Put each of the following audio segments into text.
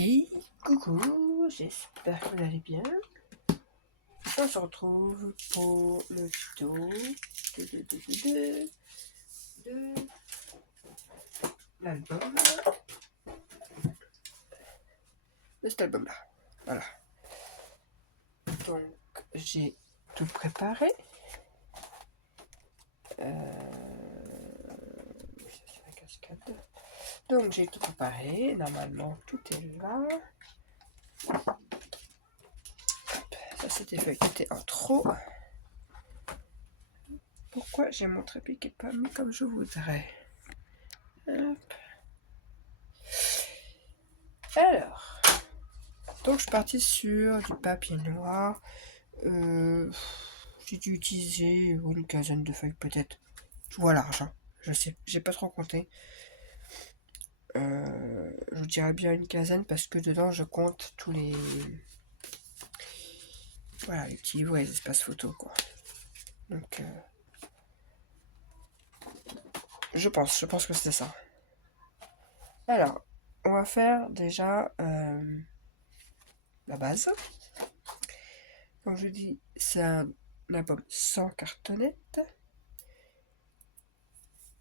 Et coucou, j'espère que vous allez bien. On se retrouve pour le tuto de l'album, de cet album-là. Voilà. Donc, j'ai tout préparé. C'est la cascade. Donc, j'ai tout préparé. Normalement, tout est là. Ça, c'est des feuilles qui étaient en trop. Pourquoi j'ai mon trépied qui n'est pas mis comme je voudrais? Hop. Alors, donc je suis partie sur du papier noir. J'ai dû utiliser une quinzaine de feuilles peut-être. Je vois large, hein. Je sais, j'ai pas trop compté. Je dirais bien une quinzaine parce que dedans je compte tous les... Voilà, les petits les espaces photos quoi. Donc, je pense que c'est ça. Alors, on va faire déjà la base. Comme je dis, c'est un album sans cartonnette.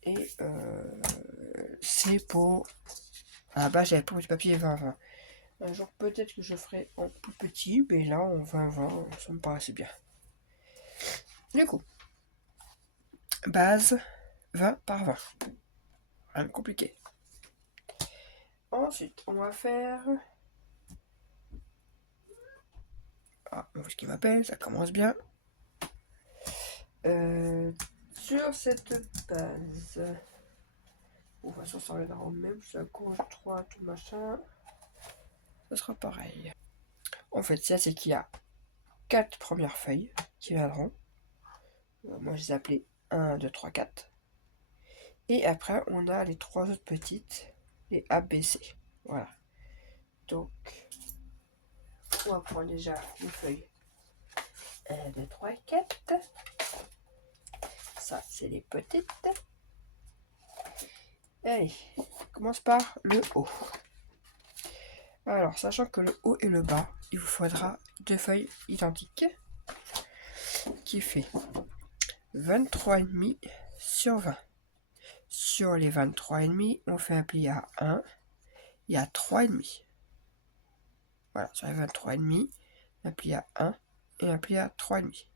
Et c'est pour... À la base, j'avais pour du papier 20-20. Un jour, peut-être que je ferai en plus petit, mais là, en 20-20, ça me paraissait bien. Du coup, base 20 par 20. Rien de compliqué. Ensuite, on va faire... Ah, on voit ce qu'il m'appelle, ça commence bien. Sur cette base... Bon, de toute façon, ça reviendra au même, c'est à gauche, droite, tout machin. Ça sera pareil. En fait, ça, c'est qu'il y a 4 premières feuilles qui viendront. Moi, je les ai appelées 1, 2, 3, 4. Et après, on a les 3 autres petites, les ABC. Voilà. Donc, on va prendre déjà les feuilles 1, 2, 3, 4. Ça, c'est les petites. Allez, on commence par le haut. Alors, sachant que le haut et le bas, il vous faudra 2 feuilles identiques qui fait 23,5 sur 20. Sur les 23,5, on fait un pli à 1 et à 3,5. Voilà, sur les 23,5, un pli à 1 et un pli à 3,5.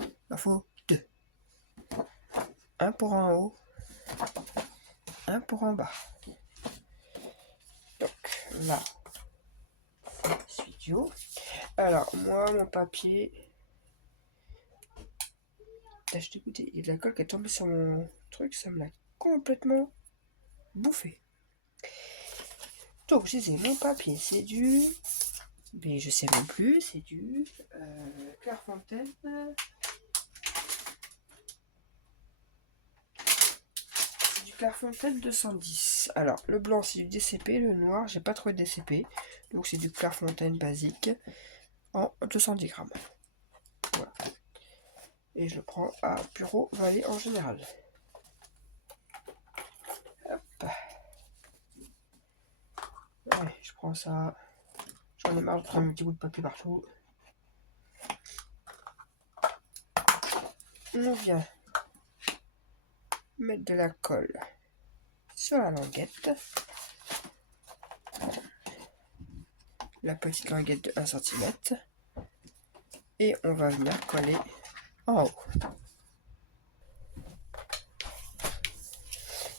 Il en faut 2. Un pour en haut, un pour en bas. Donc là, c'est studio. Alors, moi, mon papier... Je t'ai goûté, il y a de la colle qui est tombée sur mon truc, ça me l'a complètement bouffé. Donc, je disais, mon papier, c'est du... Mais je sais même plus, c'est du Clairefontaine. C'est du Clairefontaine 210. Alors, le blanc, c'est du DCP, le noir, j'ai pas trouvé de DCP. Donc, c'est du Clairefontaine basique en 210 grammes. Voilà. Et je le prends à Bureau Vallée en général. Hop. Allez, je prends ça. J'en ai marre de prendre mes petits bouts de papier partout. On vient mettre de la colle sur la languette. La petite languette de 1 cm. Et on va venir coller en haut.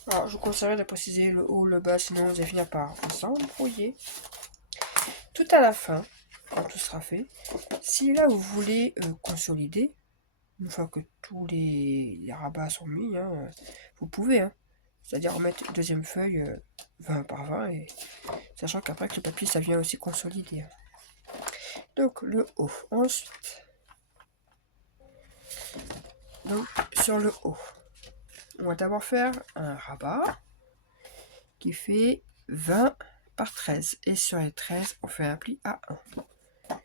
Alors, je vous conseillerais de préciser le haut, le bas, sinon vous allez finir par s'embrouiller. Tout à la fin, quand tout sera fait, si là vous voulez consolider, une fois que tous les rabats sont mis, hein, vous pouvez, hein, c'est-à-dire remettre une deuxième feuille 20 par 20, et sachant qu'après que le papier ça vient aussi consolider. Hein. Donc le haut. Ensuite, donc sur le haut, on va d'abord faire un rabat qui fait 20 par 13. Et sur les 13, on fait un pli à 1.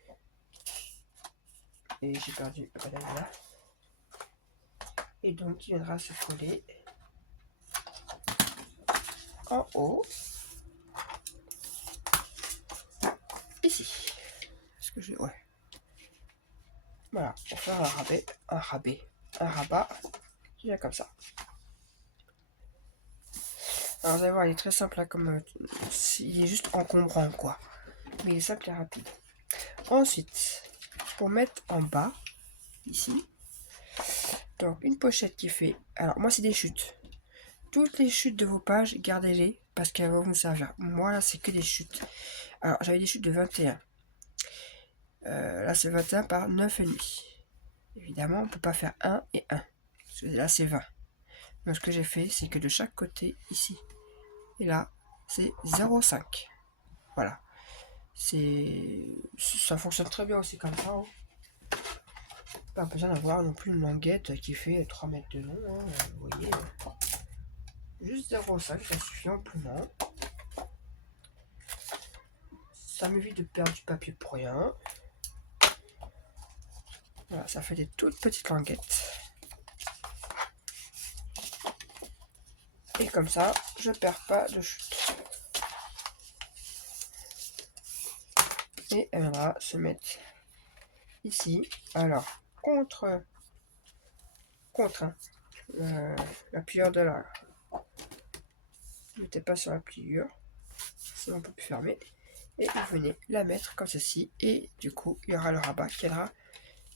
Et j'ai perdu la banane là. Et donc, il viendra se coller en haut. ici. Est-ce que j'ai... Ouais. Voilà, pour faire un rabat, qui vient comme ça. Alors vous allez voir, il est très simple, hein, comme il est juste encombrant, quoi. Mais il est simple et rapide. Ensuite, pour mettre en bas, ici, donc une pochette qui fait... Alors moi c'est des chutes. Toutes les chutes de vos pages, gardez-les parce qu'elles vont vous servir. Moi là c'est que des chutes. Alors j'avais des chutes de 21. Là c'est 21 par 9,5. Évidemment on peut pas faire 1 et 1. Parce que là c'est 20. Donc ce que j'ai fait c'est que de chaque côté ici et là c'est 0,5. Voilà. Ça fonctionne très bien aussi comme ça. Hein. Pas besoin d'avoir non plus une languette qui fait 3 mètres de long. Hein, vous voyez. Juste 0,5, ça suffit amplement. Ça m'évite de perdre du papier pour rien. Voilà, ça fait des toutes petites languettes. Et comme ça, je perds pas de chute. Et elle viendra se mettre ici. Alors, contre hein, la pliure de là. Ne mettez pas sur la pliure, sinon on peut plus fermer. Et vous venez la mettre comme ceci. Et du coup, il y aura le rabat qui ira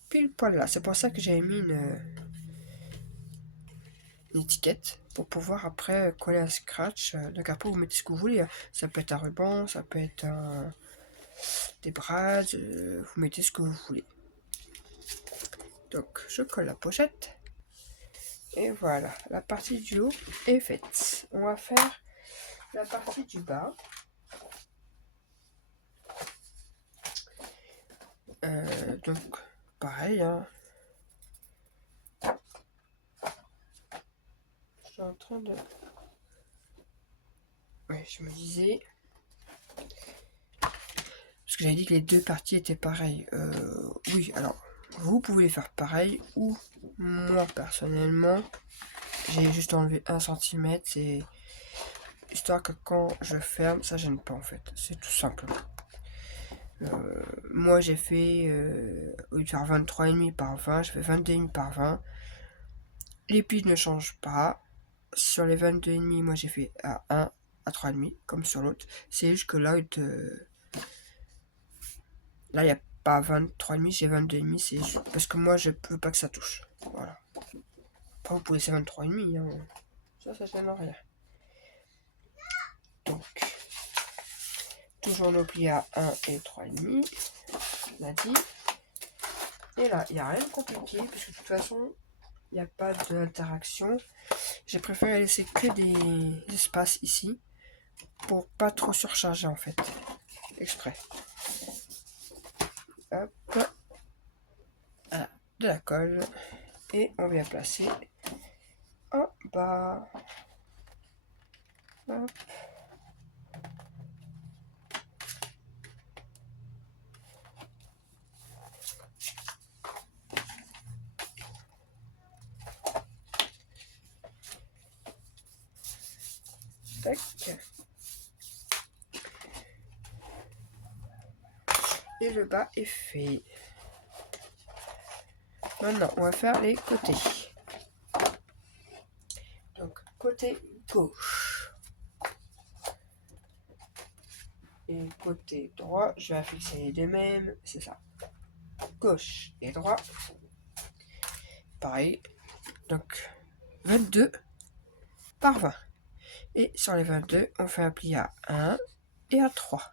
pile poil là. C'est pour ça que j'avais mis une étiquette pour pouvoir après coller un scratch. Donc après vous mettez ce que vous voulez. Hein. Ça peut être un ruban, ça peut être des braises, vous mettez ce que vous voulez. Donc je colle la pochette. Et voilà, la partie du haut est faite. On va faire la partie du bas. Donc pareil, hein. Je suis en train de... Ouais, je me disais... Parce que j'avais dit que les deux parties étaient pareilles. Oui, alors, vous pouvez faire pareil, ou moi, personnellement, j'ai juste enlevé 1 cm, c'est histoire que quand je ferme, ça gêne pas, en fait. C'est tout simple. Moi, j'ai fait, au lieu de faire 23,5 par 20, je fais 22,5 par 20. Les plis ne changent pas. Sur les 22,5, moi, j'ai fait à 1 à 3,5, comme sur l'autre. C'est juste que là, là, il n'y a pas 23,5, j'ai 22,5, c'est juste parce que moi, je peux pas que ça touche. Voilà. Après, vous pouvez laisser 23,5, hein. Ça gêne rien. Donc, toujours nos plis à 1 et 3,5, on a dit. Et là, il n'y a rien de compliqué, parce que de toute façon, il n'y a pas d'interaction. J'ai préféré laisser que des espaces ici, pour pas trop surcharger, en fait. Exprès. Hop. Voilà, de la colle. Et on vient placer en bas. Hop. Tac. Et le bas est fait. Maintenant, on va faire les côtés. Donc, côté gauche. Et côté droit, je vais fixer les deux mêmes. C'est ça. Gauche et droit. Pareil. Donc, 22 par 20. Et sur les 22, on fait un pli à 1 et à 3.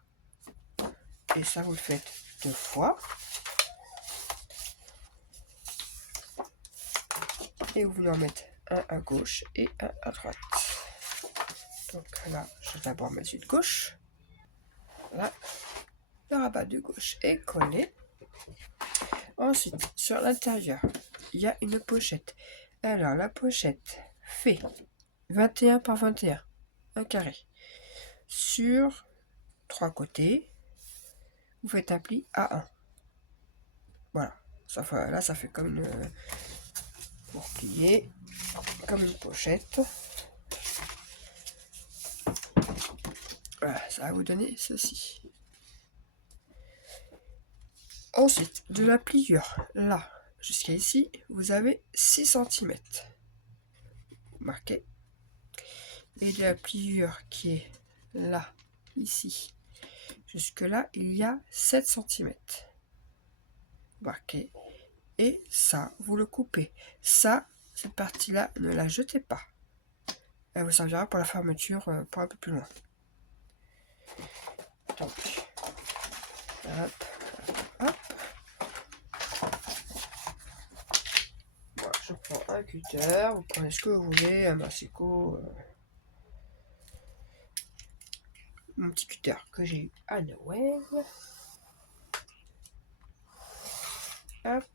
Et ça, vous le faites 2 fois. Et vous venez en mettre un à gauche et un à droite. Donc là, je vais d'abord mettre celui de gauche. Là, le rabat de gauche est collé. Ensuite, sur l'intérieur, il y a une pochette. Alors, la pochette fait 21 par 21, un carré. Sur 3 côtés, vous faites un pli à 1. Voilà. Là, ça fait comme une... pour plier, comme une pochette. Voilà, ça va vous donner ceci. Ensuite, de la pliure, là, jusqu'à ici, vous avez 6 cm. Marqué. Et de la pliure qui est là, ici, jusque là, il y a 7 cm. Marqué. Et ça, vous le coupez. Ça, cette partie-là, ne la jetez pas. Elle vous servira pour la fermeture pour un peu plus loin. Donc, hop, hop. Moi, je prends un cutter, vous prenez ce que vous voulez, un massicot, mon petit cutter que j'ai eu à Noël. Hop.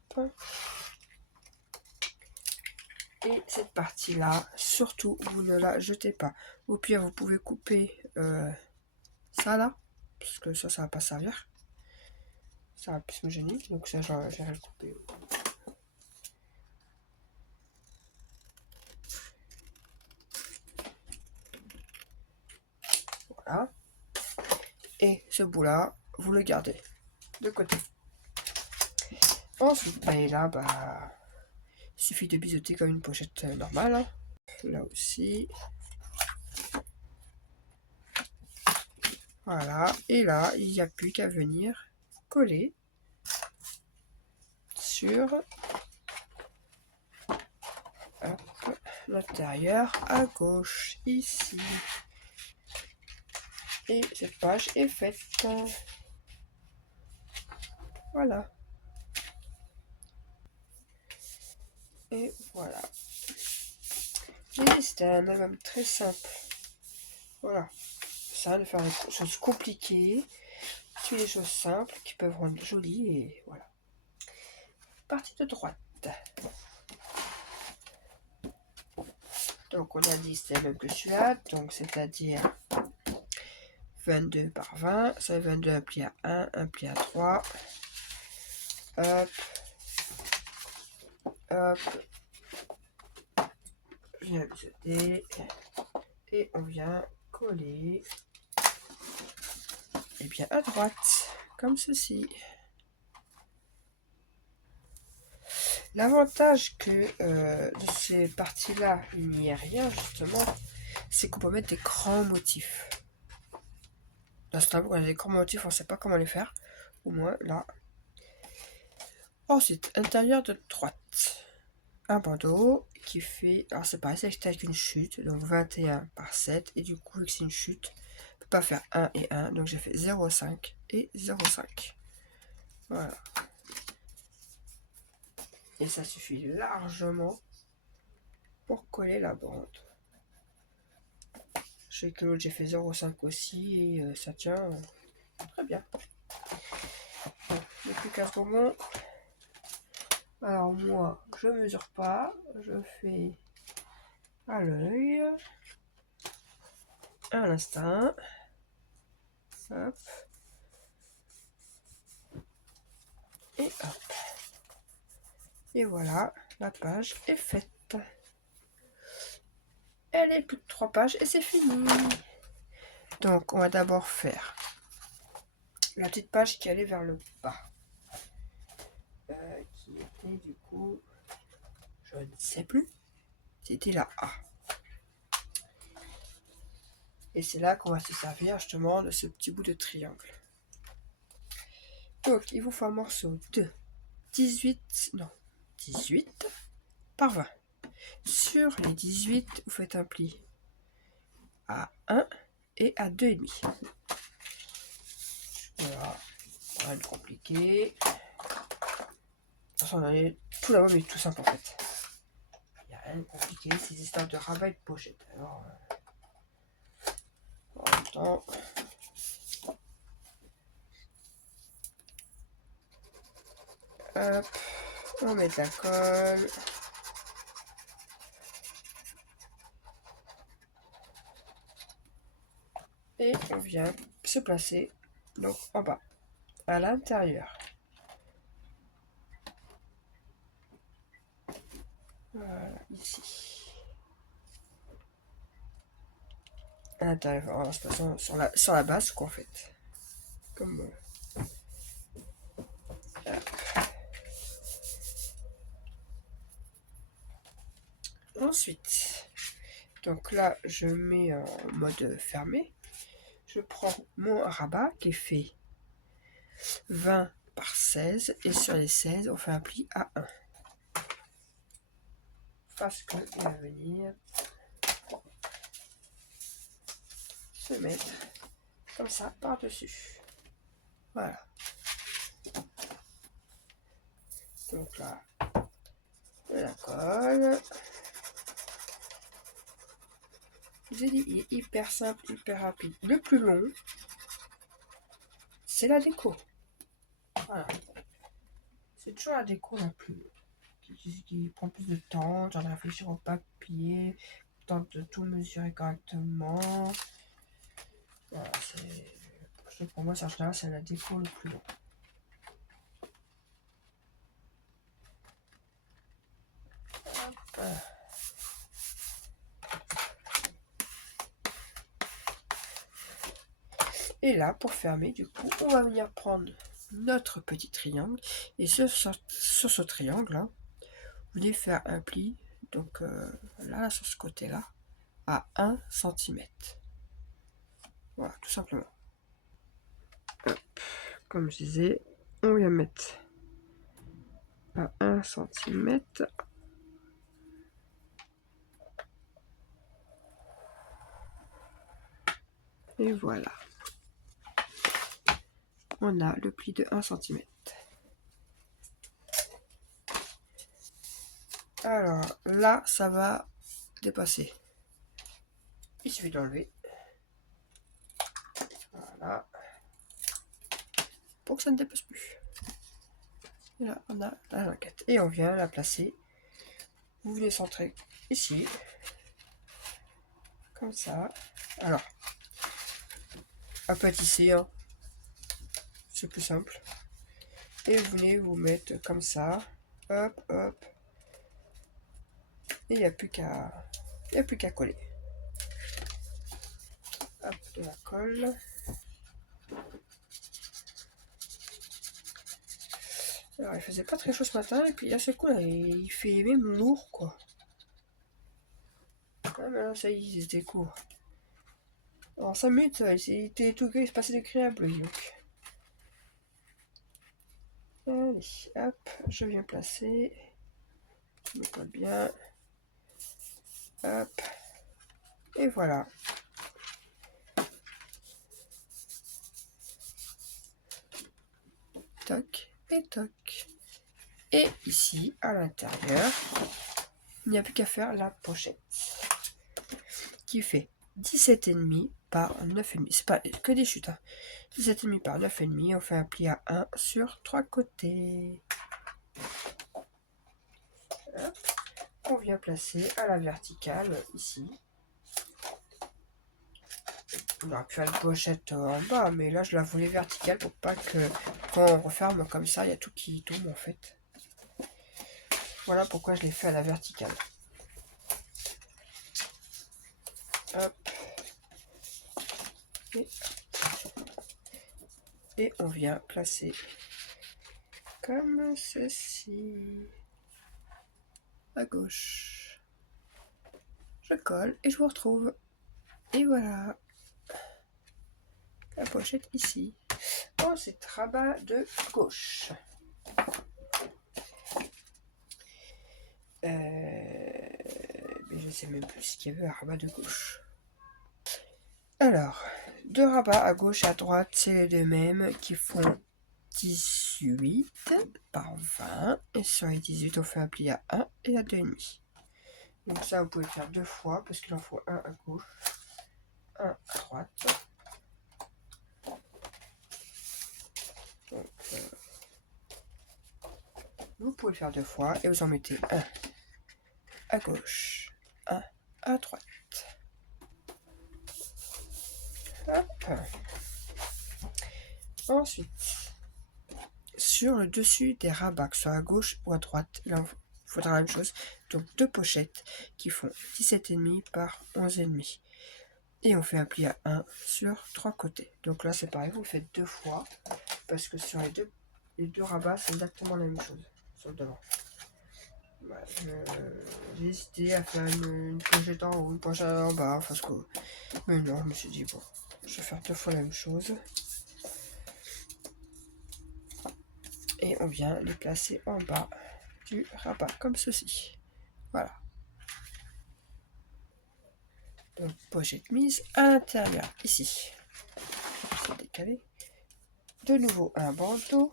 Et cette partie-là, surtout, vous ne la jetez pas. Au pire, vous pouvez couper ça là, parce que ça va pas servir. Ça va plus me gêner, donc ça, j'irai le couper. Voilà. Et ce bout-là, vous le gardez de côté. Ensuite, là, il suffit de biseauter comme une pochette normale. Hein. Là aussi. Voilà. Et là, il n'y a plus qu'à venir coller sur l'intérieur à gauche, ici. Et cette page est faite. Voilà. Et voilà. C'est un album très simple. Voilà. Ça, de faire des choses compliquées. C'est des choses simples qui peuvent rendre jolies et voilà. Partie de droite. Donc on a dit c'est la même que celui-là, donc c'est-à-dire 22 par 20, ça fait 22 un pli à 1, un pli à 3. Hop. Hop. Je viens biseauter. Et on vient coller. Et bien à droite, comme ceci. L'avantage que de ces parties-là, il n'y a rien justement, c'est qu'on peut mettre des grands motifs. Dans ce tableau, quand il y a des grands motifs, on ne sait pas comment les faire. Au moins là. Ensuite, intérieur de droite. Un bandeau qui fait... Alors c'est pareil, c'est avec une chute. Donc 21 par 7. Et du coup, c'est une chute. On ne peut pas faire 1 et 1. Donc j'ai fait 0,5 et 0,5. Voilà. Et ça suffit largement pour coller la bande. Je sais que l'autre j'ai fait 0,5 aussi et ça tient très bien. Bon, il n'y a plus qu'à ce moment. Alors moi, je mesure pas, je fais à l'œil, à l'instinct. Hop. Et hop. Et voilà, la page est faite. Elle est plus de 3 pages et c'est fini. Donc on va d'abord faire la petite page qui allait vers le bas. Qui était du coup, je ne sais plus, c'était la A. Et c'est là qu'on va se servir justement de ce petit bout de triangle. Donc il vous faut un morceau de 18 par 20. Sur les 18, vous faites un pli à 1 et à 2,5. Voilà, rien de compliqué. On a tout là-bas, mais tout simple en fait. Il n'y a rien de compliqué, c'est des histoires de rabat et de pochette. Alors, en même temps, hop, on met de la colle. Et on vient se placer donc en bas, à l'intérieur. Voilà, ici. À l'intérieur, en se plaçant sur la base, quoi, en fait. Comme Ensuite, donc là, je mets en mode fermé. Je prends mon rabat qui est fait 20 par 16 et sur les 16, on fait un pli à 1. Parce qu'il va venir se mettre comme ça par-dessus. Voilà. Donc là, je la colle. Je vous ai dit, il est hyper simple, hyper rapide. Le plus long, c'est la déco. Voilà. C'est toujours la déco la plus qui prend plus de temps, genre de réfléchir au papier, tente de tout mesurer correctement. Voilà, pour moi, c'est la déco le plus long. Voilà. Et là, pour fermer, du coup, on va venir prendre notre petit triangle. Et sur ce triangle-là, vous voulez faire un pli, donc là, sur ce côté-là, à 1 cm. Voilà, tout simplement. Hop. Comme je disais, on vient mettre à 1 cm. Et voilà. On a le pli de 1 cm. Alors là, ça va dépasser. Il suffit d'enlever. Voilà. Pour que ça ne dépasse plus. Et là, on a la languette. Et on vient la placer. Vous venez centrer ici. Comme ça. Alors, aplatisser, hein. C'est plus simple. Et vous venez vous mettre comme ça. Hop, hop. Et il n'y a plus qu'à coller. Hop, de la colle. Alors, il faisait pas très chaud ce matin, et puis là, c'est cool, il fait même lourd, quoi. Ah, mais là, ça y est, c'était court. En 5 minutes, il était tout gris, il se passait des crayons bleus, donc. Allez, hop, je viens placer. Je me colle bien. Hop. Et voilà. Toc et toc. Et ici, à l'intérieur, il n'y a plus qu'à faire la pochette. Qui fait 17,5 par 9,5. C'est pas que des chutes. Hein. 17,5 par 9,5. On fait un pli à 1 sur 3 côtés. Hop. On vient placer à la verticale ici. On aurait pu faire une pochette en bas, mais là je la voulais verticale pour pas que quand on referme comme ça, il y a tout qui tombe en fait. Voilà pourquoi je l'ai fait à la verticale. Hop. Et on vient placer comme ceci. À gauche. Je colle et je vous retrouve. Et voilà. La pochette ici. Oh, c'est rabat de gauche. Mais je sais même plus ce qu'il y avait à rabat de gauche. Alors, deux rabats à gauche et à droite, c'est les deux mêmes qui font 18 par 20. Et sur les 18, on fait un pli à 1 et à 2,5. Donc ça, vous pouvez faire deux fois parce qu'il en faut un à gauche, un à droite. Donc, vous pouvez le faire deux fois et vous en mettez un à gauche, un à droite. Hop. Ensuite, sur le dessus des rabats, que ce soit à gauche ou à droite, là, il faudra la même chose. Donc deux pochettes qui font 17,5 par 11,5. Et on fait un pli à 1 sur 3 côtés. Donc là, c'est pareil, vous le faites deux fois. Parce que sur les deux les deux rabats, c'est exactement la même chose sur le devant. Voilà, j'ai hésité à faire une pochette en haut, une pochette en bas, parce que... Mais non, je me suis dit, bon, je vais faire 2 fois la même chose. Et on vient les placer en bas du rabat, comme ceci. Voilà. Donc, pochette mise à l'intérieur, ici. C'est décalé. De nouveau, un bandeau.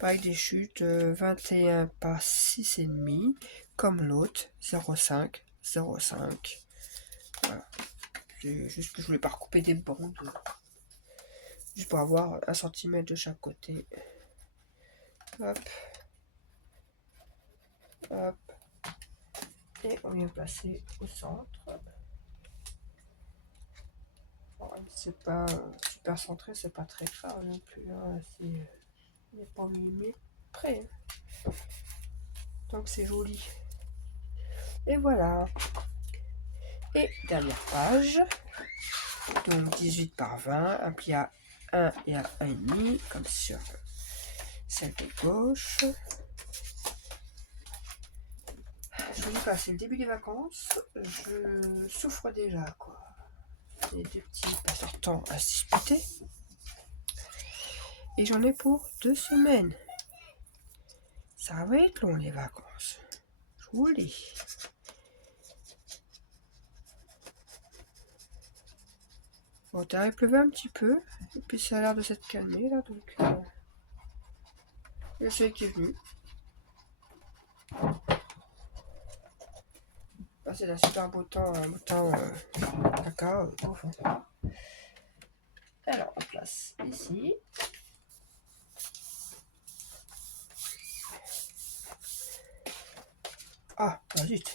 Pareil, des chutes 21 par 6,5, comme l'autre, 0,5, 0,5. Voilà. C'est juste que je voulais pas recouper des bandes. Juste pour avoir 1 cm de chaque côté. Hop. Hop. Et on vient placer au centre. Bon, c'est pas super centré, c'est pas très grave non plus. Hein. Il n'est pas millimé près. Donc c'est joli. Et voilà. Et dernière page. Donc 18 par 20, un pli à 1 et à 1,5, comme sur celle de gauche. Je vous dis pas, c'est le début des vacances. Je souffre déjà, quoi. Les deux petits sortants à se disputer. Et j'en ai pour 2 semaines. Ça va être long les vacances. Je vous le dis. Bon, il pleuvait un petit peu. Et puis ça a l'air de s'être calmé là. Donc le soleil qui est venu. Là, c'est un super beau temps, caca. Alors on place ici. Ah, zut.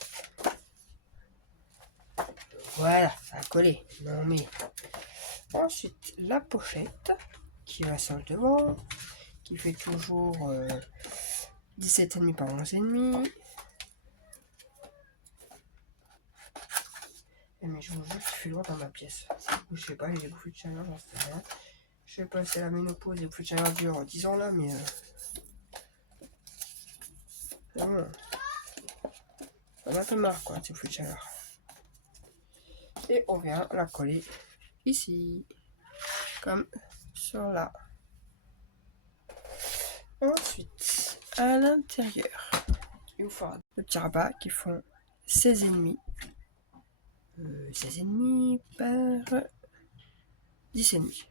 Voilà, ça a collé. Non mais. Ensuite, la pochette qui va sur le devant, qui fait toujours 17,5 par 11,5. Mais je vous jure qu'il fait loin dans ma pièce. Je sais pas, il y a des bouffées de chaleur, j'en sais rien. Je sais pas si la ménopause et les bouffées de chaleur durent 10 ans là, mais. Bon. On a un peu marre quoi, ces bouffées de chaleur. Et on vient la coller ici. Comme sur là. Ensuite, à l'intérieur, il vous fera le petit rabat qui font 16,5. 16,5 par 10,5.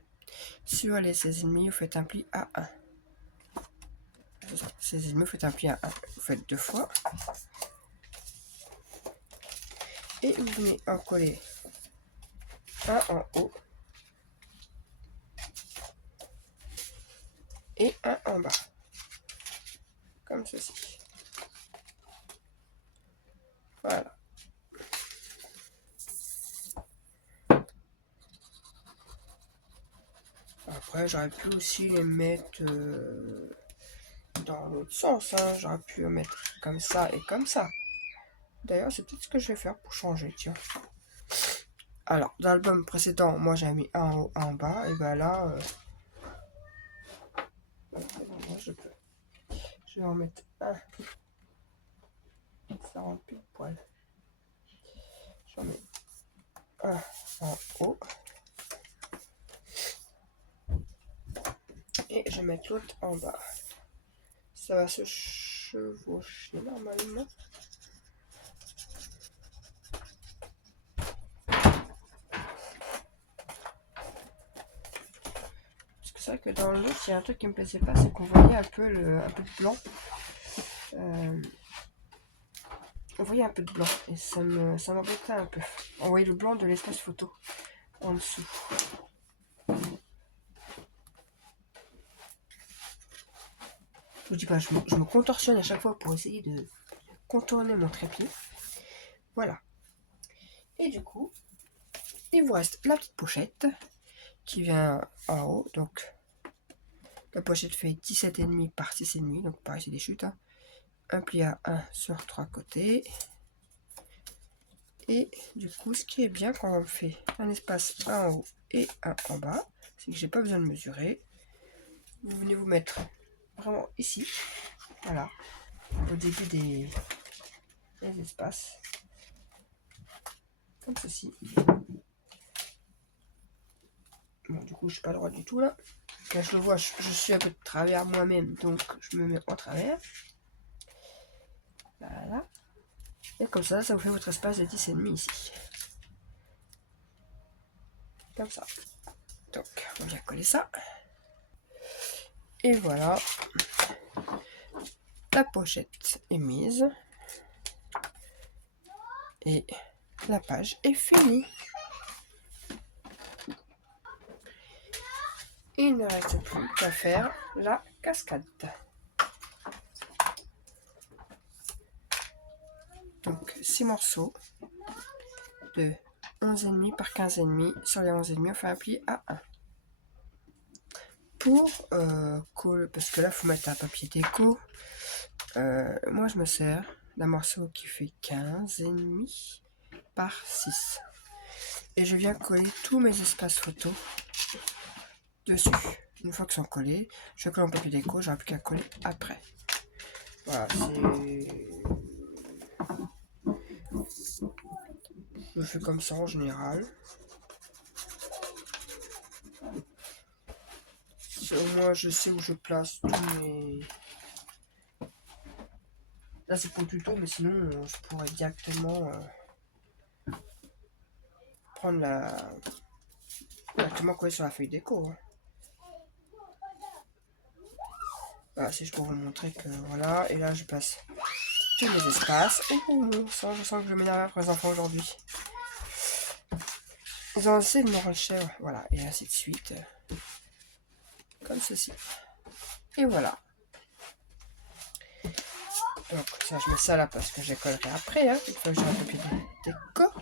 Sur les 16,5, vous faites un pli à 1. 16,5, vous faites un pli à 1. Vous faites 2 fois. Et vous venez en coller un en haut et un en bas. Comme ceci. Voilà. Après, j'aurais pu aussi les mettre dans l'autre sens. Hein. J'aurais pu mettre comme ça et comme ça. D'ailleurs, c'est peut-être ce que je vais faire pour changer. Tiens. Alors, dans l'album précédent, moi j'avais mis un en haut, un en bas. Et ben là, je vais en mettre un. Ça rentre plus de poil. J'en mets un en haut. Et je vais mettre l'autre en bas. Ça va se chevaucher normalement. Parce que c'est vrai que dans l'autre, il y a un truc qui me plaisait pas, c'est qu'on voyait un peu de blanc. On voyait un peu de blanc et ça m'embêtait un peu. On voyait le blanc de l'espace photo en dessous. Je vous dis pas, je me contorsionne à chaque fois pour essayer de contourner mon trépied. Voilà. Et du coup, il vous reste la petite pochette qui vient en haut. Donc, la pochette fait 17,5 par 6,5. Donc, pareil, c'est des chutes. Hein. Un pli à 1 sur 3 côtés. Et du coup, ce qui est bien quand on fait un espace un en haut et un en bas, c'est que j'ai pas besoin de mesurer. Vous venez vous mettre vraiment ici, voilà, au début des espaces, comme ceci. Bon, du coup, je suis pas droit du tout là. Là, je le vois, je suis un peu de travers moi-même, donc je me mets en travers. Voilà. Et comme ça vous fait votre espace de 10,5 ici. Comme ça. Donc, on vient coller ça. Et voilà. La pochette est mise. Et la page est finie. Il ne reste plus qu'à faire la cascade. Donc 6 morceaux de 11,5 par 15,5. Sur les 11,5, on fait un pli à 1. Pour coller, parce que là, il faut mettre un papier déco. Moi, je me sers d'un morceau qui fait 15,5 par 6. Et je viens coller tous mes espaces photos dessus. Une fois qu'ils sont collés, je colle en papier déco, j'aurai plus qu'à coller après. Voilà, je fais comme ça en général. Moi, je sais où je place tous mes... Là, c'est pour le tuto, mais sinon, je pourrais directement prendre directement coller sur la feuille déco. Hein. Voilà, c'est juste pour vous montrer que voilà. Et là, je place tous les espaces. Je sens que je m'énerve après les enfants aujourd'hui. Ils ont essayé de me racheter, voilà, et ainsi de suite. Comme ceci. Et voilà. Donc ça, je mets ça là parce que je collerai après, hein, une fois que j'ai un papier déco.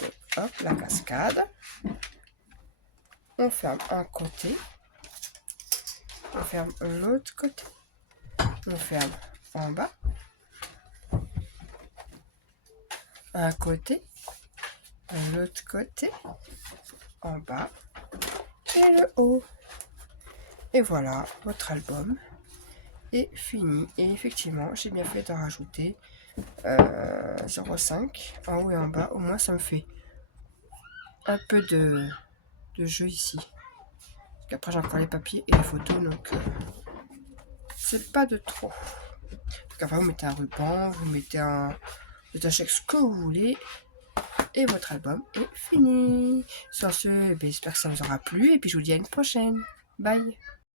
Donc, hop, la cascade. On ferme un côté. On ferme l'autre côté. On ferme en bas. Un côté. L'autre côté. En bas. Et le haut. Et voilà, votre album est fini. Et effectivement, j'ai bien fait d'en rajouter 0,5 en haut et en bas. Au moins, ça me fait un peu de jeu ici. Parce qu'après, j'ai encore les papiers et les photos, donc c'est pas de trop. Donc après, vous mettez un ruban, vous mettez un détaché, ce que vous voulez. Et votre album est fini. Sur ce, j'espère que ça vous aura plu. Et puis, je vous dis à une prochaine. Bye!